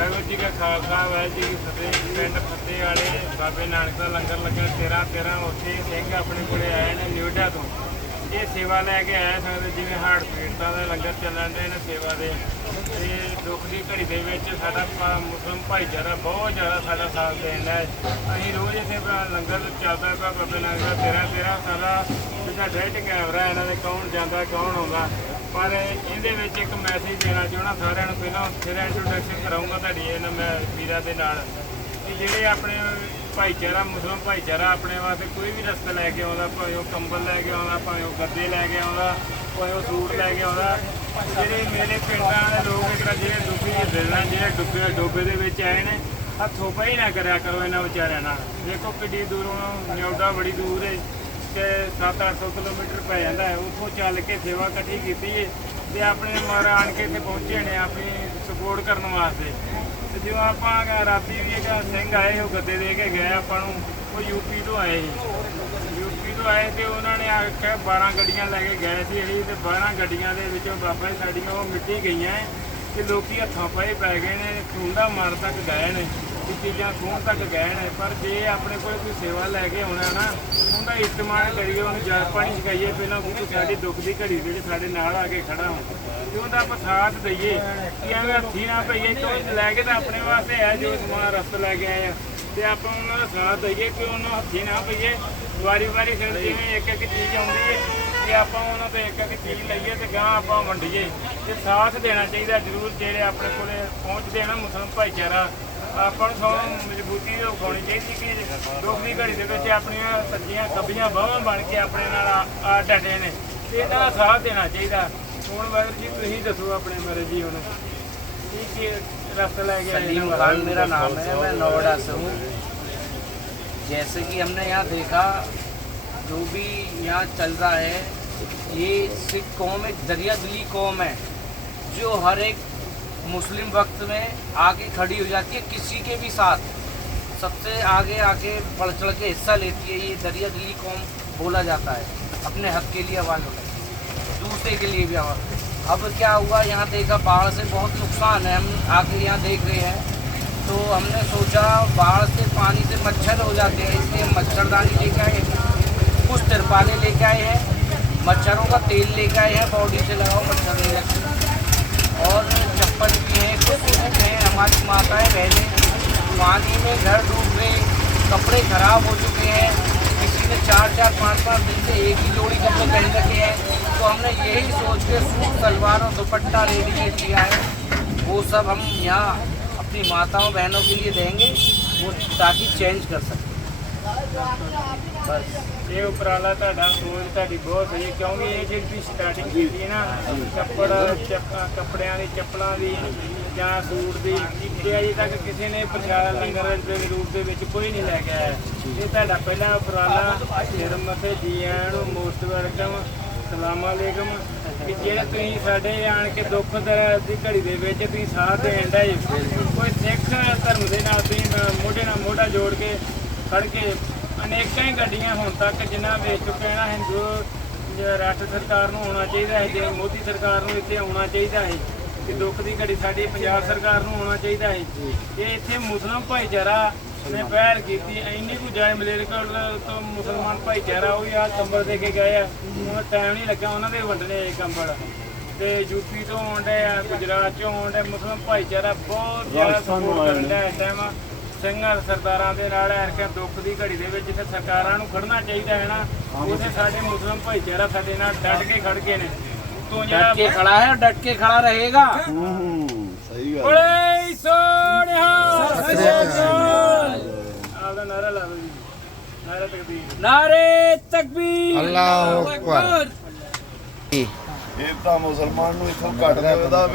ਵਾਹਿਗੁਰੂ ਜੀ ਕਾ ਖਾਲਸਾ, ਵਾਹਿਗੁਰੂ ਜੀ ਕੀ ਫਤਿਹ। ਪਿੰਡ ਫਤਿਹ ਵਾਲੇ, ਬਾਬੇ ਨਾਨਕ ਦਾ ਲੰਗਰ ਲੱਗਣ 13 13 ਉੱਥੇ ਸਿੰਘ ਆਪਣੇ ਕੋਲੇ ਆਏ ਨੇ ਨਿਊਡਾ ਤੋਂ। ਇਹ ਸੇਵਾ ਲੈ ਕੇ ਆਏ ਸਕਦੇ ਜਿਵੇਂ ਹਾਰਟ ਪੀੜਤਾਂ ਦਾ ਲੰਗਰ ਚੱਲਣ ਦੇ ਨੇ ਸੇਵਾ ਦੇ। ਤੇ ਦੁੱਖ ਦੀ ਘੜੀ ਦੇ ਵਿੱਚ ਸਾਡਾ ਭਾ- ਮੁਸਲਮ ਭਾਈਚਾਰਾ ਬਹੁਤ ਜ਼ਿਆਦਾ ਸਾਡਾ ਸਾਥ ਦੇਂਦਾ ਹੈ। ਅਸੀਂ ਰੋਜ਼ ਇੱਥੇ ਲੰਗਰ ਚੱਲਦਾ ਪਿਆ, ਬਾਬੇ ਨਾਨਕ ਦਾ 13 13 ਸਾਡਾ ਜਿਹੜਾ ਡਾਇਰੈਕਟ ਕੈਮਰਾ ਇਹਨਾਂ ਦੇ ਕੌਣ ਜਾਂਦਾ, ਕੌਣ ਆਉਂਦਾ। ਪਰ ਇਹਦੇ ਵਿੱਚ ਇੱਕ ਮੈਸੇਜ ਦੇਣਾ ਚਾਹਣਾ ਸਾਰਿਆਂ ਨੂੰ, ਪਹਿਲਾਂ ਫਿਰ ਇੰਟਰੋਡਕਸ਼ਨ ਕਰਾਉਂਗਾ ਤੁਹਾਡੀ ਇਹਨਾਂ ਮੈਂ ਵੀਰਾਂ ਦੇ ਨਾਲ। ਕਿ ਜਿਹੜੇ ਆਪਣੇ ਭਾਈਚਾਰਾ ਮੁਸਲਮ ਭਾਈਚਾਰਾ ਆਪਣੇ ਵਾਸਤੇ ਕੋਈ ਵੀ ਰਸਤਾ ਲੈ ਕੇ ਆਉਂਦਾ, ਭਾਵੇਂ ਉਹ ਕੰਬਲ ਲੈ ਕੇ ਆਉਂਦਾ, ਭਾਵੇਂ ਉਹ ਗੱਦੇ ਲੈ ਕੇ ਆਉਂਦਾ, ਭਾਵੇਂ ਉਹ ਸੂਟ ਲੈ ਕੇ ਆਉਂਦਾ, ਜਿਹੜੇ ਮੇਰੇ ਪਿੰਡਾਂ ਦੇ ਲੋਕ ਜਿਹੜਾ ਜਿਹੜੇ ਡੁੱਬੀ ਦਿਲਾਂ ਜਿਹੜੇ ਡੁੱਬੇ ਡੋਬੇ ਦੇ ਵਿੱਚ ਆਏ ਨੇ, ਹੱਥੋਂ ਹੀ ਨਾ ਕਰਿਆ ਕਰੋ ਇਹਨਾਂ ਵਿਚਾਰਿਆਂ ਨਾਲ। ਦੇਖੋ ਕਿੱਡੀ ਦੂਰੋਂ ਨਿਉਡਾ ਬੜੀ ਦੂਰ ਹੈ ਤੇ 7-800 ਕਿਲੋਮੀਟਰ ਪੈ ਜਾਂਦਾ ਹੈ। ਉੱਥੋਂ ਚੱਲ ਕੇ ਸੇਵਾ ਇਕੱਠੀ ਕੀਤੀ ਹੈ ਤੇ ਆਪਣੇ ਮਾਰਾ ਆਣ ਕੇ ਇੱਥੇ ਪਹੁੰਚੇ ਨੇ ਆਪਣੀ ਸਪੋਰਟ ਕਰਨ ਵਾਸਤੇ। ਤੇ ਜਿਵੇਂ ਆਪਾਂ ਰਾਤੀ ਵੀ ਇੱਕ ਸਿੰਘ ਆਏ, ਉਹ ਗੱਦੇ ਦੇ ਕੇ ਗਏ, ਆਪਾਂ ਨੂੰ ਉਹ ਯੂਪੀ ਤੋਂ ਆਏ ਸੀ। ਯੂਪੀ ਤੋਂ ਆਏ ਤੇ ਉਹਨਾਂ ਨੇ ਆਖਿਆ 12 ਗੱਡੀਆਂ ਲੈ ਕੇ ਗਏ ਸੀ। ਅਸੀਂ ਤੇ 12 ਗੱਡੀਆਂ ਦੇ ਵਿੱਚੋਂ ਬਾਬਾ ਜੀ ਸਾਡੀਆਂ ਉਹ ਮਿੱਟੀ ਗਈਆਂ ਹੈ ਲੋਕੀ ਹੱਥਾਂ ਪਾਏ ਪੈ ਗਏ ਨੇ, ਖੂੰਡਾ ਮਾਰ ਤੱਕ ਗਏ ਨੇ ਇਹ ਚੀਜ਼ਾਂ ਖੂਨ ਤੱਕ ਗਏ ਨੇ। ਪਰ ਜੇ ਆਪਣੇ ਕੋਲ ਕੋਈ ਸੇਵਾ ਲੈ ਕੇ ਆਉਣਾ ਨਾ, ਉਹਦਾ ਇਸਤੇਮਾਲ ਕਰੀਏ, ਉਹਨੂੰ ਜਲ ਪਾਣੀ ਛਕਾਈਏ ਪਹਿਲਾਂ ਉਹ ਸਾਡੀ ਦੁੱਖ ਦੀ ਘੜੀ ਜਿਹੜੇ ਸਾਡੇ ਨਾਲ ਆ ਕੇ ਖੜਾ ਹੋ ਤੇ ਉਹਦਾ ਆਪਾਂ ਸਾਥ ਦਈਏ, ਕਿ ਐਵੇਂ ਹੱਥੀ ਨਾ ਪਈਏ ਕੋਈ ਲੈ ਕੇ ਤਾਂ ਆਪਣੇ ਵਾਸਤੇ ਹੈ ਜੋ ਸਮਾਨ ਰਸਤ ਲੈ ਕੇ ਆਏ ਆ। ਤੇ ਆਪਾਂ ਉਹਨਾਂ ਦਾ ਸਾਥ ਦਈਏ ਕਿ ਉਹਨਾਂ ਹੱਥੀ ਨਾ ਪਈਏ। ਵਾਰੀ ਵਾਰੀ ਫਿਰ ਜਿਵੇਂ ਇੱਕ ਇੱਕ ਚੀਜ਼ ਆਉਂਦੀ ਹੈ ਕਿ ਆਪਾਂ ਉਹਨਾਂ ਤੋਂ ਇੱਕ ਇੱਕ ਚੀਜ਼ ਲਈਏ ਤੇ ਗਾਂ ਆਪਾਂ ਵੰਡੀਏ। ਤੇ ਸਾਥ ਦੇਣਾ ਚਾਹੀਦਾ ਜ਼ਰੂਰ ਜਿਹੜੇ ਆਪਣੇ ਕੋਲੇ ਪਹੁੰਚਦੇ ਆ ਨਾ ਮੁਸਲਮ ਭਾਈਚਾਰਾ ਆਪਾਂ ਨੂੰ ਸੌ ਮਜ਼ਬੂਤੀ ਦਿਖਾਉਣੀ ਚਾਹੀਦੀ ਕਿ ਦੁੱਖ ਦੀ ਘੜੀ ਦੇ ਵਿੱਚ ਆਪਣੀਆਂ ਸੱਜੀਆਂ ਖੱਬੀਆਂ ਬਾਹਾਂ ਬਣ ਕੇ ਆਪਣੇ ਨਾਲ ਆ- ਡਟੇ ਨੇ। ਤੇ ਇਹਨਾਂ ਦਾ ਸਾਥ ਦੇਣਾ ਚਾਹੀਦਾ। ਹੁਣ ਵਾਹਿਗੁਰੂ ਜੀ ਤੁਸੀਂ ਦੱਸੋ ਆਪਣੇ ਬਾਰੇ ਜੀ ਹੁਣ। ਕੀ सलीम खान मेरा नाम है मैं नोएडा से हूँ। जैसे कि हमने यहाँ देखा जो भी यहाँ चल रहा है ये सिख कौम एक दरिया दिली कौम है जो हर एक मुस्लिम वक्त में आके खड़ी हो जाती है किसी के भी साथ। सबसे आगे आके बढ़ चढ़ के हिस्सा लेती है ये दरिया दिली कौम बोला जाता है अपने हक के लिए आवाज़ उठाती है दूसरे के लिए भी आवाज़ अब क्या हुआ, यहाँ देखा बाढ़ से बहुत नुकसान है, हम आके यहाँ देख रहे हैं। तो हमने सोचा बाढ़ से पानी से मच्छर हो जाते हैं, इसलिए मच्छरदानी लेके आए हैं, कुछ तिरपाले लेके आए हैं, मच्छरों का तेल लेके आए हैं, बॉडी से लगाओ मच्छर नहीं लगते। और चप्पल भी हैं, कुछ हैं, हमारी माताएँ बहनें, पानी में घर डूब गए कपड़े खराब हो चुके हैं किसी ने चार चार, पाँच पाँच दिन से एक ही जोड़ी कपड़े पहन रखे हैं। तो हमने यही सोच के सूट, सलवार और दुपट्टा रेडीमेड लिया है। वो सब हम यहाँ अपनी माताओं, बहनों के लिए देंगे, वो ताकि चेंज कर सकें। बस ਇਹ ਉਪਰਾਲਾ ਤੁਹਾਡਾ ਸੋਚ ਤੁਹਾਡੀ ਬਹੁਤ ਸਹੀ ਕਿਉਂਕਿ ਇਹ ਜਿਹੜੀ ਤੁਸੀਂ ਸਟਾਰਟਿੰਗ ਕੀਤੀ ਨਾ ਕੱਪੜ ਚੱਪਾਂ, ਕੱਪੜਿਆਂ ਦੀ, ਚੱਪਲਾਂ ਦੀ, ਜਾਂ ਸੂਟ ਦੀ ਇਹ ਅਜੇ ਤੱਕ ਕਿਸੇ ਨੇ ਪ੍ਰਸ਼ਾਦ ਲੰਗਰ ਦੇ ਰੂਪ ਦੇ ਵਿੱਚ ਕੋਈ ਨਹੀਂ ਲੈ ਕੇ ਆਇਆ। ਇਹ ਤੁਹਾਡਾ ਪਹਿਲਾ ਉਪਰਾਲਾ ਸਿਰ ਮੱਥੇ ਜੀ ਮੋਸਟ ਵੈਲਕਮ, ਸਲਾਮ ਅਲੈਕਮ। ਕਿ ਜਿਹੜੇ ਤੁਸੀਂ ਸਾਡੇ ਆਣ ਕੇ ਦੁੱਖ ਦ- ਦੀ ਘੜੀ ਦੇ ਵਿੱਚ ਤੁਸੀਂ ਸਾਥ ਦੇਣ ਦਾ ਕੋਈ ਸਿੱਖ ਧਰਮ ਦੇ ਨਾਲ ਤੁਸੀਂ ਮੋਢੇ ਨਾਲ ਮੋਢਾ ਜੋੜ ਕੇ ਖੜ ਕੇ ਅਨੇਕਾਂ ਹੀ ਗੱਡੀਆਂ ਹੁਣ ਤੱਕ ਜਿੰਨਾ ਵੇਚ ਚੁੱਕੇ ਨਾ ਹਿੰਦੂ ਰਾਸ਼ਟਰ ਸਰਕਾਰ ਨੂੰ ਆਉਣਾ ਚਾਹੀਦਾ ਹੈ ਜੇ ਮੋਦੀ ਸਰਕਾਰ ਨੂੰ ਇੱਥੇ ਆਉਣਾ ਚਾਹੀਦਾ ਹੈ ਕਿ ਦੁੱਖ ਦੀ ਘੜੀ ਸਾਡੀ ਪੰਜਾਬ ਸਰਕਾਰ ਨੂੰ ਆਉਣਾ ਚਾਹੀਦਾ ਹੈ। ਇਹ ਇੱਥੇ ਮੁਸਲਮ ਭਾਈਚਾਰਾ ਨੇ ਪਹਿਲ ਕੀਤੀ ਇੰਨੀ ਕੁ ਜਾਇ ਮਲੇਰਕੋਟ ਤੋਂ ਮੁਸਲਮਾਨ ਭਾਈਚਾਰਾ ਉਹ ਆ ਕੰਬਲ ਦੇ ਕੇ ਗਏ ਆ। ਉਹਨਾਂ ਟਾਈਮ ਨਹੀਂ ਲੱਗਾ ਉਹਨਾਂ ਦੇ ਵੰਡਣੇ ਇਹ ਕੰਬਲ। ਤੇ ਯੂਪੀ ਤੋਂ ਆਉਂਦੇ ਆ ਗੁਜਰਾਤ ਚੋਂ ਆਉਂਦੇ ਮੁਸਲਮ ਭਾਈਚਾਰਾ ਬਹੁਤ ਜ਼ਿਆਦਾ ਸਪੋਰਟ ਕਰਨ ਦਾ ਇਸ ਟਾਈਮ ਸਿੰਘਾਂ ਸਰਦਾਰਾਂ ਦੇ ਨਾਲ ਐਰ ਕੇ ਦੁੱਖ ਦੀ ਘੜੀ ਦੇ ਵਿੱਚ ਜਿੱਥੇ ਸਰਕਾਰਾਂ ਨੂੰ ਖੜਨਾ ਚਾਹੀਦਾ ਹੈ ਨਾ ਉਹਦੇ ਸਾਡੇ ਮੁਸਲਮ ਭਾਈਚਾਰਾ ਸਾਡੇ ਨਾਲ ਡਟ ਕੇ ਖੜ ਗਏ ਨੇ। ਤੋਂ ਜਿਹੜਾ ਡਟ ਕੇ ਖੜਾ ਹੈ ਡਟ ਕੇ ਖੜਾ ਰਹੇਗਾ। ਹੂੰ ਸਹੀ ਗੱਲ ਓਏ ਸੋਹਣਿਆ ਆਪਦਾ ਨਾਰਾ ਲਾ ਨਾਰੇ ਤਕਬੀਰ। ਅੱਲਾਹੁ ਅਕਬਰ। ਇਹ ਤਾਂ ਮੁਸਲਮਾਨ ਨੂੰ ਇਥੋਂ ਘੱਟ ਲੱਗਦਾ।